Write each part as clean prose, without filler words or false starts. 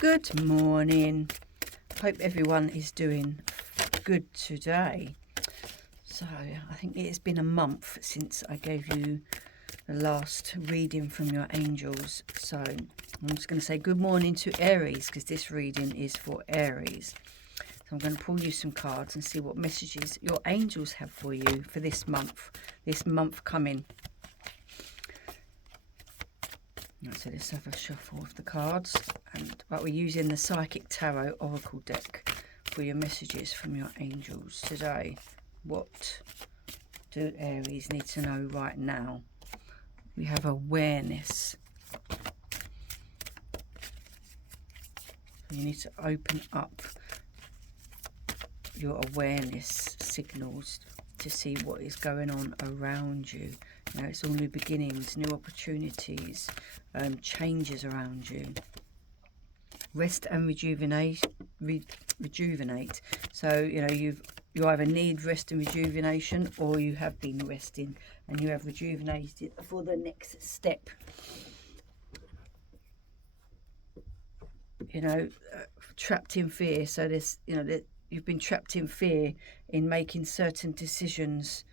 Good morning. Hope everyone is doing good today. So I think it's been a month since I gave you the last reading from your angels. So I'm just going to say good morning to Aries, because this reading is for Aries. So I'm going to pull you some cards and see what messages your angels have for you for this month coming. So let's have a shuffle of the cards, but we're using the Psychic Tarot Oracle deck for your messages from your angels today. What do Aries need to know right now? We have awareness. You need to open up your awareness signals to see what is going on around you. You know, it's all new beginnings, new opportunities, changes around you. Rest and rejuvenate. So you know, you either need rest and rejuvenation, or you have been resting and you have rejuvenated for the next step. You know, trapped in fear. So this, you know, that you've been trapped in fear in making certain decisions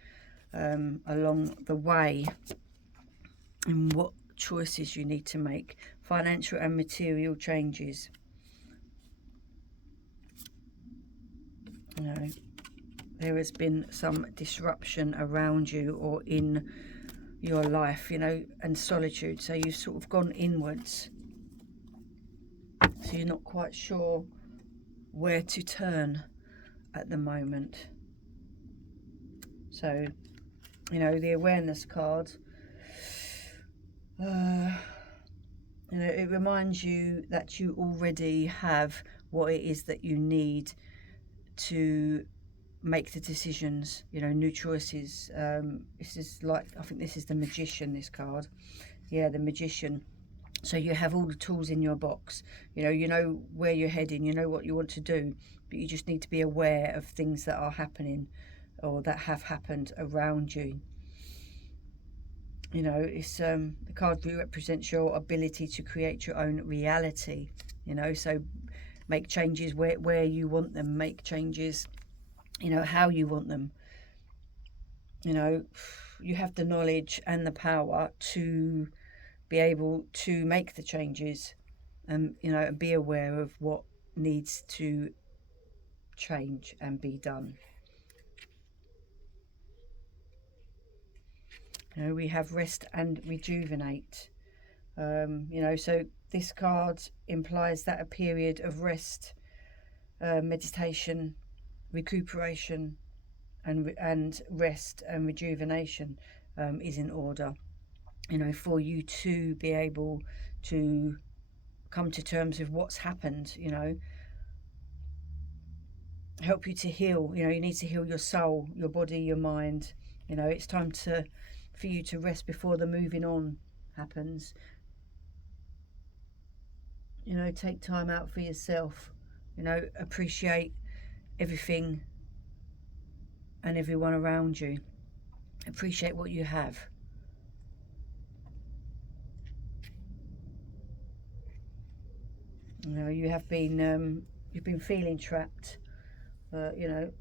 along the way, and what choices you need to make. Financial and material changes. You know, there has been some disruption around you or in your life, you know, and solitude. So you've sort of gone inwards. So you're not quite sure where to turn at the moment. So, you know, the awareness card, you know, it reminds you that you already have what it is that you need to make the decisions, you know, new choices. This is like, I think this is the Magician, this card. Yeah, the Magician. So you have all the tools in your box. You know where you're heading, you know what you want to do, but you just need to be aware of things that are happening or that have happened around you. You know, it's the card represents your ability to create your own reality. You know, so make changes where you want them, make changes, you know, how you want them. You know, you have the knowledge and the power to be able to make the changes, and you know, and be aware of what needs to change and be done. You know, we have rest and rejuvenate. You know, so this card implies that a period of rest, meditation, recuperation, and rest and rejuvenation is in order. You know, for you to be able to come to terms with what's happened. You know, help you to heal. You know, you need to heal your soul, your body, your mind. You know, it's time for you to rest before the moving on happens. You know, take time out for yourself. You know, appreciate everything and everyone around you. Appreciate what you have. You know, you've been feeling trapped. You know,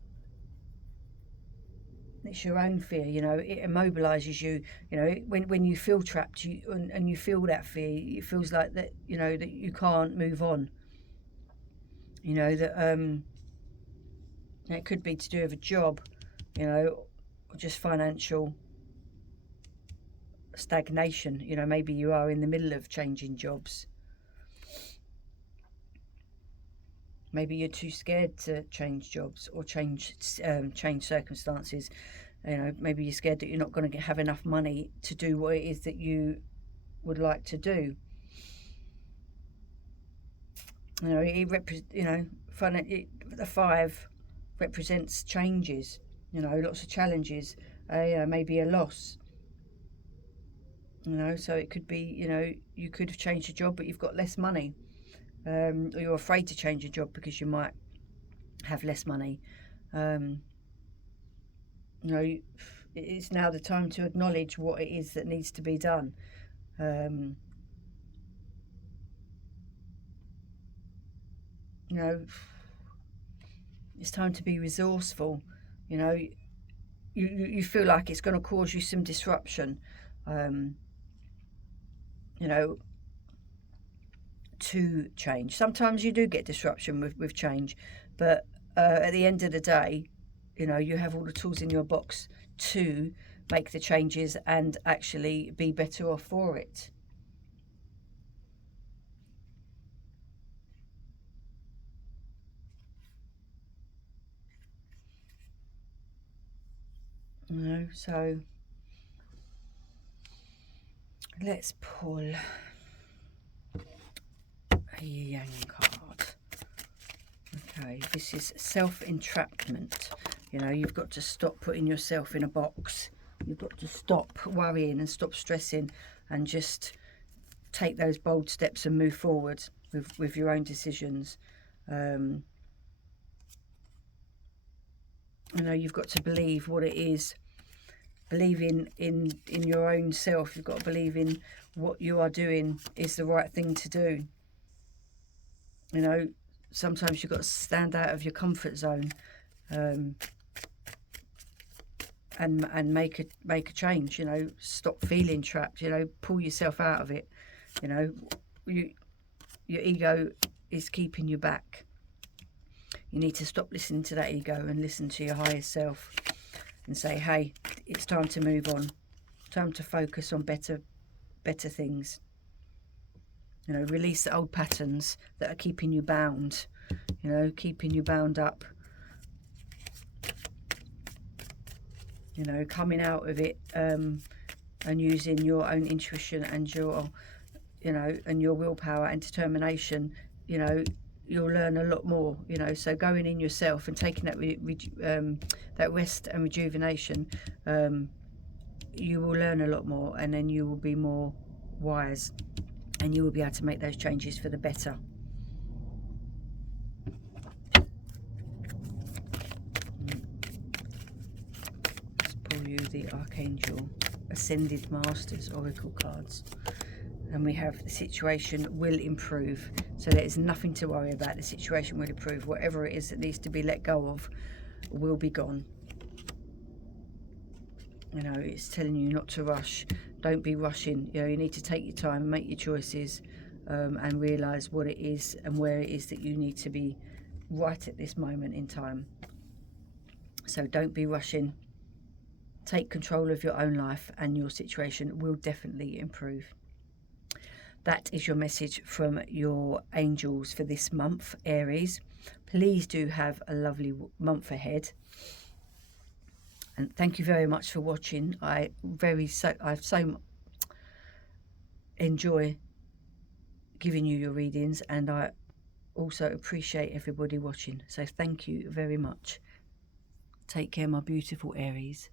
it's your own fear. You know, it immobilizes you. You know, when you feel trapped, and you feel that fear, it feels like that. You know, that you can't move on. You know that it could be to do with a job. You know, or just financial stagnation. You know, maybe you are in the middle of changing jobs. Maybe you're too scared to change jobs or change circumstances. You know, maybe you're scared that you're not going to have enough money to do what it is that you would like to do. You know, the 5 represents changes. You know, lots of challenges. Maybe a loss. You know, so it could be, you know, you could have changed your job, but you've got less money. Or you're afraid to change your job because you might have less money. You know, it's now the time to acknowledge what it is that needs to be done. You know, it's time to be resourceful. You know, you feel like it's going to cause you some disruption, you know, to change. Sometimes you do get disruption with change, but at the end of the day, you know, you have all the tools in your box to make the changes and actually be better off for it. You know, so let's pull a Yang card. Okay, this is self-entrapment. You know, you've got to stop putting yourself in a box. You've got to stop worrying and stop stressing and just take those bold steps and move forward with your own decisions. You know, you've got to believe what it is. Believe in your own self. You've got to believe in what you are doing is the right thing to do. You know, sometimes you've got to stand out of your comfort zone, and make a change. You know, stop feeling trapped. You know, pull yourself out of it. You know, your ego is keeping you back. You need to stop listening to that ego and listen to your higher self and say, hey, it's time to move on. Time to focus on better things. You know, release the old patterns that are keeping you bound, you know, keeping you bound up. You know, coming out of it and using your own intuition and your, you know, and your willpower and determination, you know, you'll learn a lot more. You know, so going in yourself and taking that that rest and rejuvenation, you will learn a lot more, and then you will be more wise, and you will be able to make those changes for the better. Let's pull you the Archangel Ascended Masters Oracle cards. And we have the situation will improve. So there is nothing to worry about. The situation will improve. Whatever it is that needs to be let go of will be gone. You know, it's telling you not to rush. Don't be rushing. You know, you need to take your time, make your choices, and realise what it is and where it is that you need to be right at this moment in time. So don't be rushing. Take control of your own life, and your situation will definitely improve. That is your message from your angels for this month, Aries. Please do have a lovely month ahead. And thank you very much for watching. I so enjoy giving you your readings, and I also appreciate everybody watching. So thank you very much. Take care, my beautiful Aries.